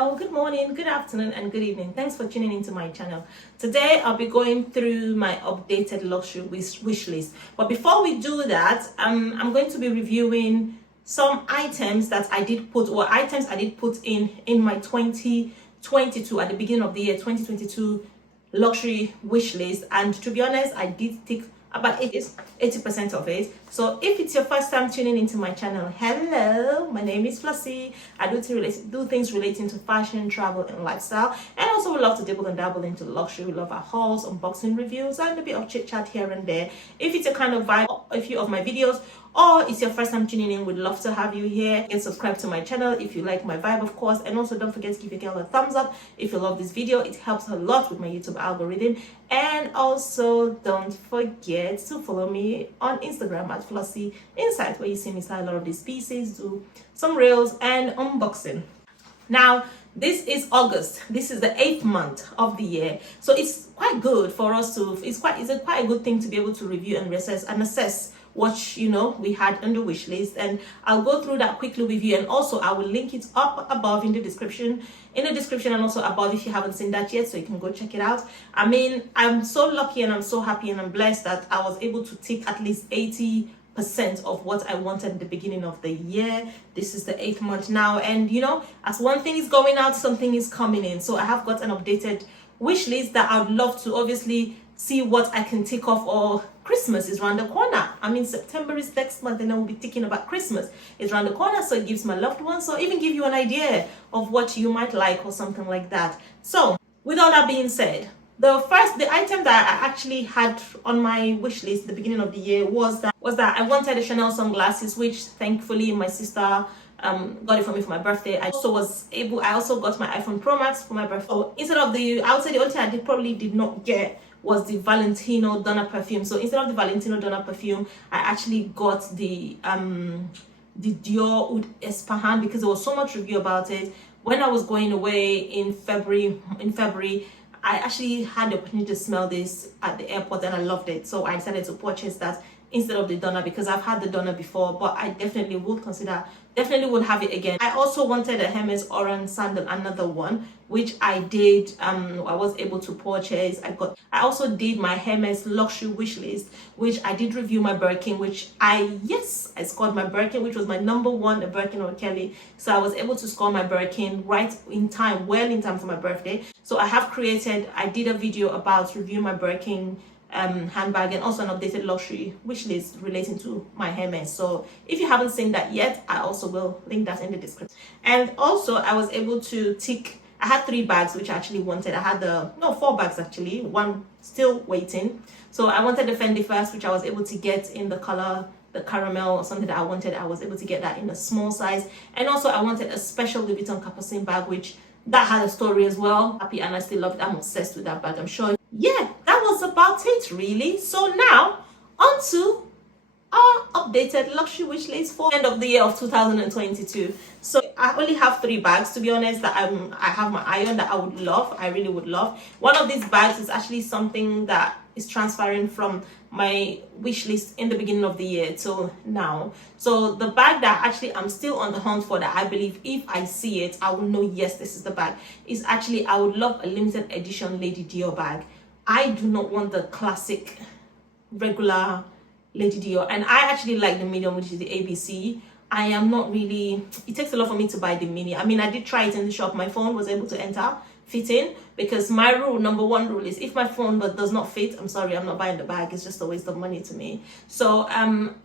Hello, good morning, good afternoon, and good evening. Thanks for tuning into my channel. Today I'll be going through my updated luxury wish list. But before we do that, I'm going to be reviewing some items that I did put, or items I did put in my 2022, at the beginning of the year 2022 luxury wish list. And to be honest, I did tick about 80% of it. So if it's your first time tuning into my channel, hello, my name is Flossie. I do things relating to fashion, travel, and lifestyle, and also we love to dibble and dabble into luxury. We love our hauls, unboxing, reviews, and a bit of chit chat here and there. If it's a kind of vibe, a few of my videos, or it's your first time tuning in, we'd love to have you here. And subscribe to my channel if you like my vibe, of course. And also don't forget to give your girl a thumbs up if you love this video. It helps a lot with my YouTube algorithm. And also don't forget to follow me on Instagram at Flossie Insight, where you see me style a lot of these pieces, do some reels and unboxing. Now this is August. This is the 8th month of the year, so it's quite good for us to, it's quite a good thing to be able to review and assess what we had on the wish list. And I'll go through that quickly with you, and also I will link it up above in the description and also above if you haven't seen that yet, so you can go check it out. I mean, I'm so lucky and I'm so happy and I'm blessed that I was able to tick at least 80% of what I wanted at the beginning of the year. This is the 8th month now, and as one thing is going out, something is coming in. So I have got an updated wish list that I would love to obviously see what I can tick off. Or Christmas is around the corner. I mean, September is next month, and I will be thinking about Christmas. It's around the corner, so it gives my loved ones, or even give you an idea of what you might like or something like that. So with all that being said, the item that I actually had on my wish list at the beginning of the year was that I wanted the Chanel sunglasses, which thankfully my sister got it for me for my birthday. I also got my iPhone Pro Max for my birthday. So instead of I would say the only thing I probably did not get was the Valentino Donna perfume. So instead of the Valentino Donna perfume, I actually got the Dior Oud Espahan, because there was so much review about it. When I was going away in February, I actually had the opportunity to smell this at the airport and I loved it. So I decided to purchase that instead of the Donna, because I've had the Donna before, but I definitely would have it again. I also wanted a Hermes Oran sandal, another one, which I did. I was able to purchase. I also did my Hermes luxury wish list, which I did review my Birkin, which I scored my Birkin, which was my number one, a Birkin or Kelly. So I was able to score my Birkin right in time, well in time for my birthday. So I did a video about reviewing my Birkin handbag, and also an updated luxury wish list relating to my Hermes. So if you haven't seen that yet, I also will link that in the description. And also I was able to tick, I had 3 bags which I actually wanted. I had 4 bags actually, one still waiting. So I wanted the Fendi first, which I was able to get in the color, the caramel, or something that I wanted. I was able to get that in a small size. And also I wanted a special Louis Vuitton Capucine bag, which that had a story as well. Happy, and I still love it. I'm obsessed with that bag, I'm sure. Yeah, that was about it really. So now on to our updated luxury wish list for end of the year of 2022. So I only have 3 bags, to be honest, that I have my eye on, that I really would love. One of these bags is actually something that is transferring from my wish list in the beginning of the year till now. So the bag that actually I'm still on the hunt for, that I believe if I see it I will know, yes, this is the bag, is actually, I would love a limited edition Lady Dior bag. I do not want the classic regular Lady Dior, and I actually like the medium, which is the ABC. I am not really, it takes a lot for me to buy the mini. I mean, I did try it in the shop. My phone was able to fit in, because my number one rule is, if my phone does not fit, I'm sorry, I'm not buying the bag. It's just a waste of money to me. So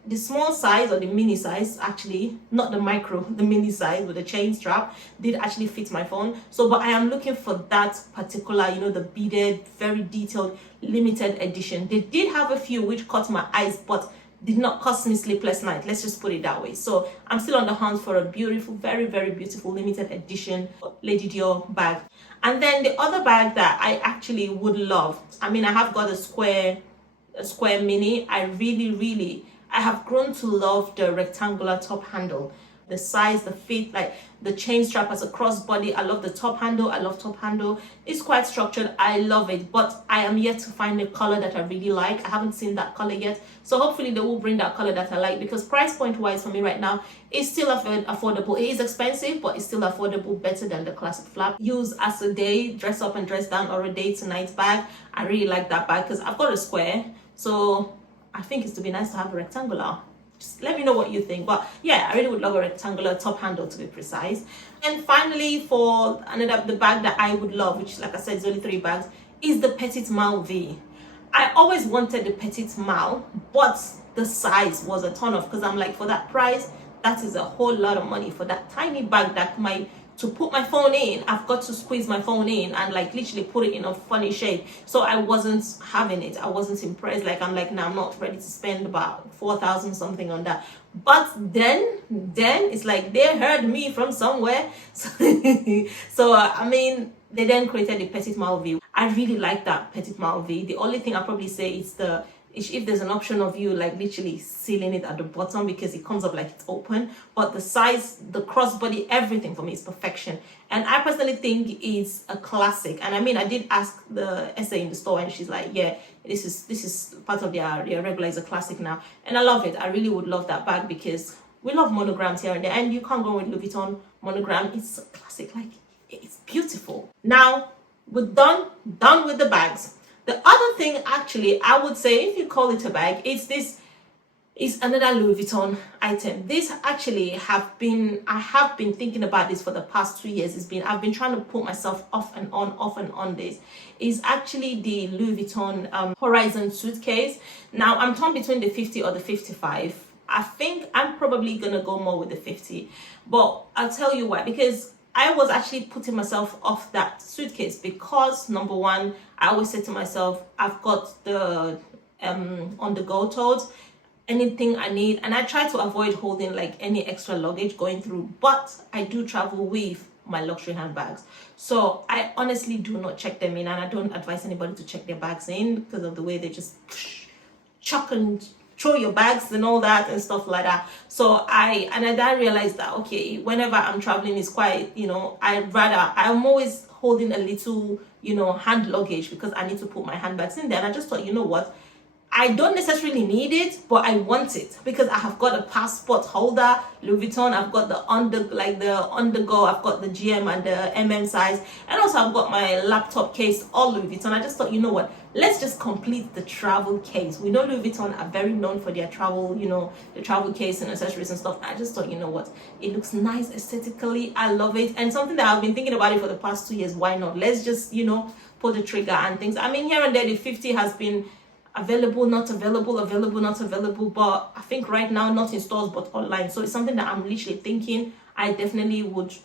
the small size, or the mini size, actually not the micro, the mini size with the chain strap, did actually fit my phone. So but I am looking for that particular, the beaded, very detailed limited edition. They did have a few which caught my eyes, but did not cost me sleepless night, let's just put it that way. So I'm still on the hunt for a beautiful, very, very beautiful limited edition Lady Dior bag. And then the other bag that I actually would love, I mean, I have got a square mini. I have grown to love the rectangular top handle. the size, the fit, like the chain strap as a crossbody. I love the top handle. I love top handle. It's quite structured. I love it, but I am yet to find a color that I really like. I haven't seen that color yet, so hopefully they will bring that color that I like, because price point wise for me right now it's still affordable. It is expensive, but it's still affordable, better than the classic flap. Use as a day dress up and dress down, or a day to night bag. I really like that bag because I've got a square, so I think it's to be nice to have a rectangular. Just let me know what you think. But yeah, I really would love a rectangular top handle, to be precise. And finally, for the bag that I would love, which like I said is only 3 bags, is the petite malle V. I always wanted the petite malle, but the size was a ton off, because I'm like, for that price, that is a whole lot of money for that tiny bag that to put my phone in, I've got to squeeze my phone in and like literally put it in a funny shape. So I wasn't having it. I wasn't impressed. Like, I'm like, no, I'm not ready to spend about 4,000 something on that. But then it's like they heard me from somewhere. So I mean, they then created the petite malle V. I really like that petite malle V. The only thing I'll probably say is if there's an option of you like literally sealing it at the bottom, because it comes up like it's open, but the size, the crossbody, everything for me is perfection. And I personally think it's a classic. And I mean, I did ask the essay in the store, and she's like, yeah, this is part of their regular, is a classic now. And I love it. I really would love that bag, because we love monograms here and there, and you can't go with Louis Vuitton monogram. It's a classic. Like, it's beautiful. Now we're done with the bags. The other thing, actually, I would say, if you call it a bag, is another Louis Vuitton item. This actually I have been thinking about this for the past 2 years. I've been trying to put myself off and on this. Is actually the Louis Vuitton Horizon suitcase. Now I'm torn between the 50 or the 55. I think I'm probably gonna go more with the 50, but I'll tell you why. Because I was actually putting myself off that suitcase, because number one, I always say to myself, I've got the on-the-go totes, anything I need, and I try to avoid holding like any extra luggage going through, but I do travel with my luxury handbags, so I honestly do not check them in, and I don't advise anybody to check their bags in because of the way they just chuck and throw your bags and all that and stuff like that. So I realized that, okay, whenever I'm traveling, it's quite, I'm always holding a little, hand luggage, because I need to put my handbags in there. And I just thought, you know what, I don't necessarily need it, but I want it, because I have got a passport holder, Louis Vuitton. I've got the on the go. I've got the GM and the MM size, and also I've got my laptop case, all Louis Vuitton. I just thought, you know what, let's just complete the travel case. We know Louis Vuitton are very known for their travel, the travel case and accessories and stuff. I just thought, you know what, it looks nice aesthetically. I love it, and something that I've been thinking about it for the past 2 years. Why not? Let's just pull the trigger and things. I mean, here and there, the 50 has been available, not available, not available, but I think right now not in stores but online. So it's something that I'm literally thinking I definitely would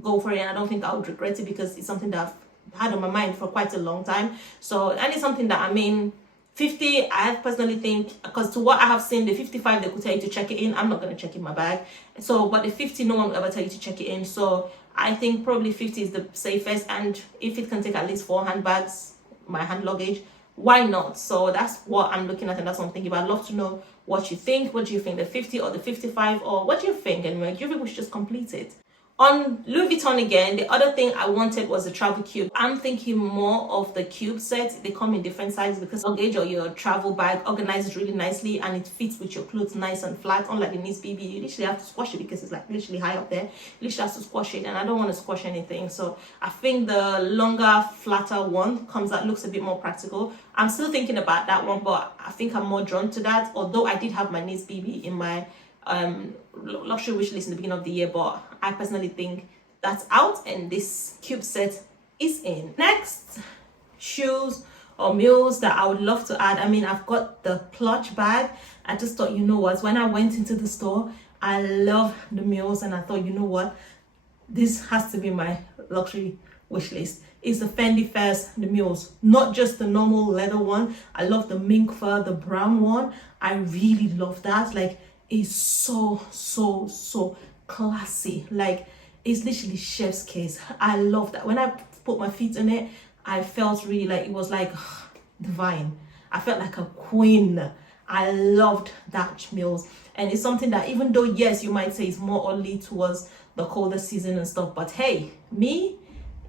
go for it, and I don't think I would regret it, because it's something that I've had on my mind for quite a long time. So, and it's something that, I mean, 50, I personally think, because to what I have seen, the 55 they could tell you to check it in. I'm not going to check in my bag. So, but the 50, no one will ever tell you to check it in. So I think probably 50 is the safest, and if it can take at least 4 handbags, my hand luggage, why not? So that's what I'm looking at, and that's what I'm thinking about. I'd love to know what you think. What do you think, the 50 or the 55, or what do you think anyway? Do you think we should just complete it? On Louis Vuitton again, the other thing I wanted was the travel cube. I'm thinking more of the cube set. They come in different sizes, because luggage or your travel bag organizes really nicely, and it fits with your clothes nice and flat. Unlike the Nice BB, you literally have to squash it, because it's like literally high up there. You literally have to squash it, and I don't want to squash anything. So I think the longer, flatter one looks a bit more practical. I'm still thinking about that one, but I think I'm more drawn to that. Although I did have my Nice BB in my luxury wish list in the beginning of the year, but I personally think that's out, and this cube set is in. Next, shoes or mules that I would love to add. I mean, I've got the clutch bag. I just thought, you know what, when I went into the store, I love the mules, and I thought, you know what, this has to be my luxury wish list. Is the Fendi Fairs, the mules, not just the normal leather one. I love the mink fur, the brown one. I really love that. Like, it's so classy. Like, it's literally chef's kiss. I love that. When I put my feet in it, I felt really like, it was like divine. I felt like a queen. I loved that meals. And it's something that, even though yes, you might say it's more only towards the colder season and stuff, but hey, me,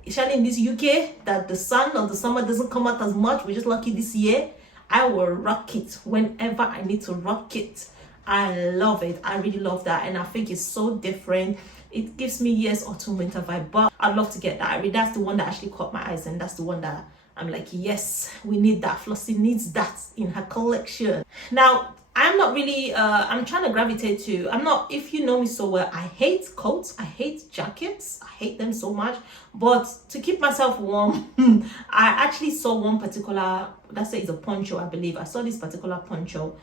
especially in this UK, that the sun or the summer doesn't come out as much, we're just lucky this year, I will rock it whenever I need to rock it. I love it. I really love that, and I think it's so different. It gives me yes autumn winter vibe, but I'd love to get that. That's the one that actually caught my eyes, and that's the one that I'm like, yes, we need that. Flossie needs that in her collection. Now, I'm not really I'm trying to gravitate to, I'm not, if you know me so well, I hate coats, I hate jackets, I hate them so much. But to keep myself warm, I actually saw one particular, let's say it's a poncho, I believe. I saw this particular poncho.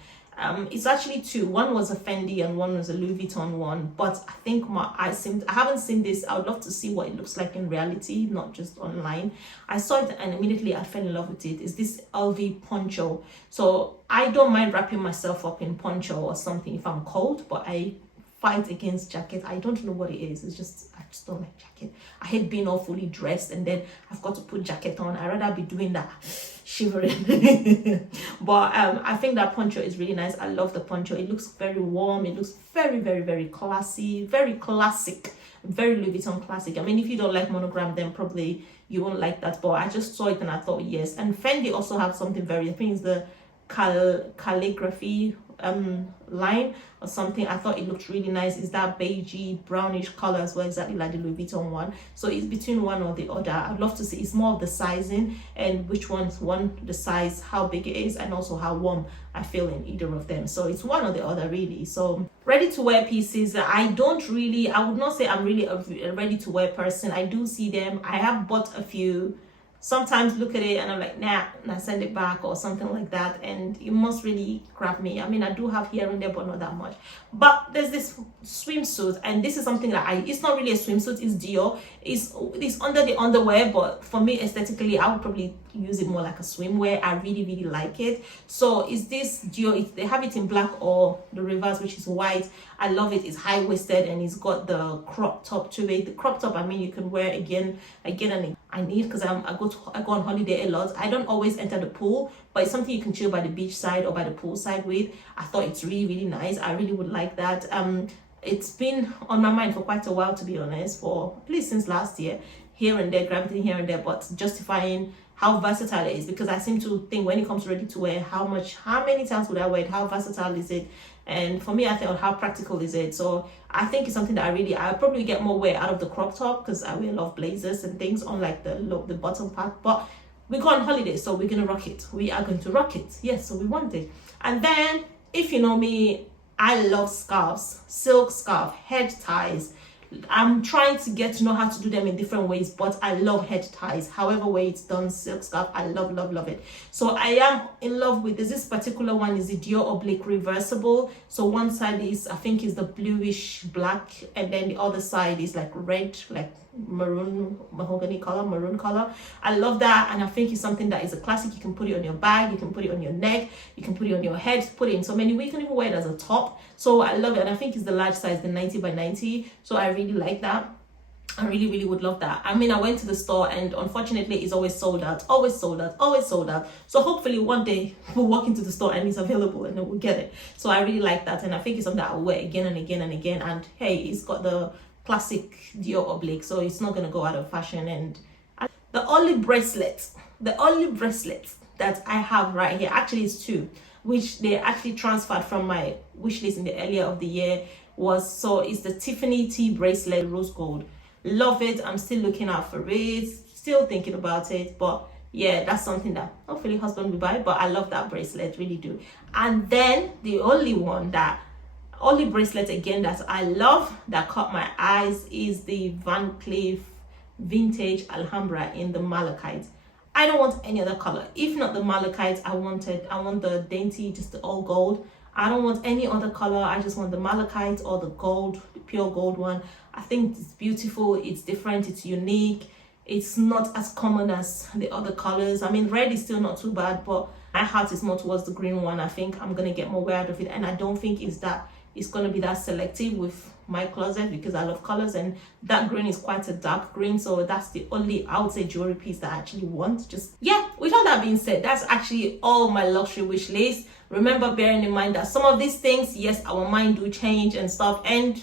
It's actually two. One was a Fendi and one was a Louis Vuitton one. But I think I haven't seen this. I would love to see what it looks like in reality, not just online. I saw it and immediately I fell in love with it. It's this LV poncho. So I don't mind wrapping myself up in poncho or something if I'm cold, but I fight against jacket. I don't know what it is. It's just, I just don't like jacket. I hate being all fully dressed and then I've got to put jacket on. I'd rather be doing that shivering. But I think that poncho is really nice. I love the poncho. It looks very warm. It looks very, very, very classy, very classic, very Louis Vuitton classic. I mean, if you don't like Monogram, then probably you won't like that. But I just saw it and I thought, yes. And Fendi also have something very, I think it's the calligraphy line or something. I thought it looked really nice. It's that beigey brownish color as well, exactly like the Louis Vuitton one. So it's between one or the other. I'd love to see, it's more of the sizing and which one's the size, how big it is, and also how warm I feel in either of them. So it's one or the other really. So ready to wear pieces, I would not say I'm really a ready to wear person. I do see them. I have bought a few. Sometimes look at it and I'm like, nah, and I send it back or something like that, and it must really grab me. I mean, I do have here and there, but not that much. But there's this swimsuit, and this is something that it's not really a swimsuit, it's Dior. It's under the underwear, but for me aesthetically, I would probably use it more like a swimwear. I really, really like it. So it's this Dior, they have it in black or the reverse, which is white. I love it. It's high-waisted and it's got the crop top to it. The crop top, I mean, you can wear again and again. I need, because I go on holiday a lot. I don't always enter the pool, but it's something you can chill by the beach side or by the pool side with. I thought it's really, really nice. I really would like that. It's been on my mind for quite a while, to be honest, for at least since last year, here and there, gravitating here and there, but justifying how versatile it is, because I seem to think when it comes to ready to wear, how many times would I wear it, how versatile is it? And for me, I think, how practical is it? So I think it's something that I probably get more wear out of the crop top, because I wear a lot of blazers and things, unlike the bottom part. But we go on holiday, so we're gonna rock it. We are going to rock it. Yes, so we want it. And then, if you know me, I love scarves, silk scarf, head ties. I'm trying to get to know how to do them in different ways, but I love head ties. However way it's done, silk scarf, I love, love, love it. So I am in love with this particular one. Is the Dior oblique reversible. So one side is, I think, is the bluish black, and then the other side is like red, like maroon color. I love that, and I think it's something that is a classic. You can put it on your bag, you can put it on your neck, you can put it on your head, put it in so many ways. You can even wear it as a top. So I love it, and I think it's the large size, the 90 by 90. So I really like that. I really, really would love that. I mean, I went to the store and unfortunately it's always sold out, always sold out, always sold out. So hopefully one day we'll walk into the store and it's available and then we'll get it. So I really like that, and I think it's something that I'll wear again and again and again. And hey, it's got the classic Dior oblique, so it's not going to go out of fashion. And the only bracelet that I have right here, actually is two, which they actually transferred from my wish list in the earlier of the year, it's the Tiffany T bracelet, rose gold. Love it. I'm still looking out for it, still thinking about it, but yeah, that's something that hopefully husband will buy. But I love that bracelet, really do. And then the only bracelet again that I love, that caught my eyes, is the Van Cleef vintage Alhambra in the malachite. I don't want any other color. If not the malachite, I want the dainty, just the all gold. I don't want any other color. I just want the malachite or the gold, the pure gold one. I think it's beautiful, it's different, it's unique. It's not as common as the other colors. I mean, red is still not too bad, but my heart is more towards the green one. I think I'm gonna get more wear out of it, and I don't think it's going to be that selective with my closet because I love colors, and that green is quite a dark green, so that's the only, I would say, jewelry piece that I actually want. Just, yeah, with all that being said, that's actually all my luxury wish list. Remember, bearing in mind that some of these things, yes, our mind do change and stuff, and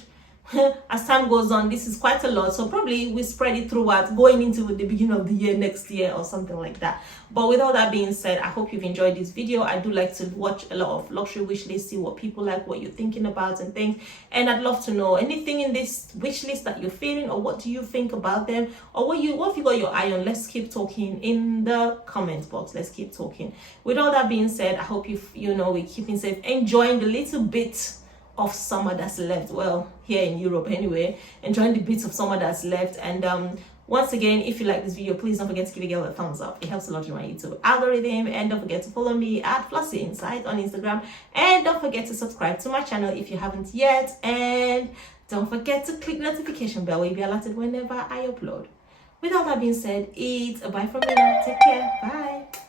as time goes on, this is quite a lot, so probably we spread it throughout going into the beginning of the year next year or something like that. But with all that being said, I hope you've enjoyed this video. I do like to watch a lot of luxury wish lists, see what people like, what you're thinking about and things, and I'd love to know anything in this wish list that you're feeling, or what do you think about them, or what have you got your eye on. Let's keep talking in the comment box. Let's keep talking. With all that being said, I hope we're keeping safe, enjoying the little bit of summer that's left, well, here in Europe anyway, enjoying the bits of summer that's left. And once again, if you like this video, please don't forget to give a girl a thumbs up. It helps a lot in my YouTube algorithm. And don't forget to follow me at Flossy Insight on Instagram, and don't forget to subscribe to my channel if you haven't yet, and don't forget to click the notification bell where you'll be alerted whenever I upload. With all that being said, it's a bye from me now. Take care. Bye.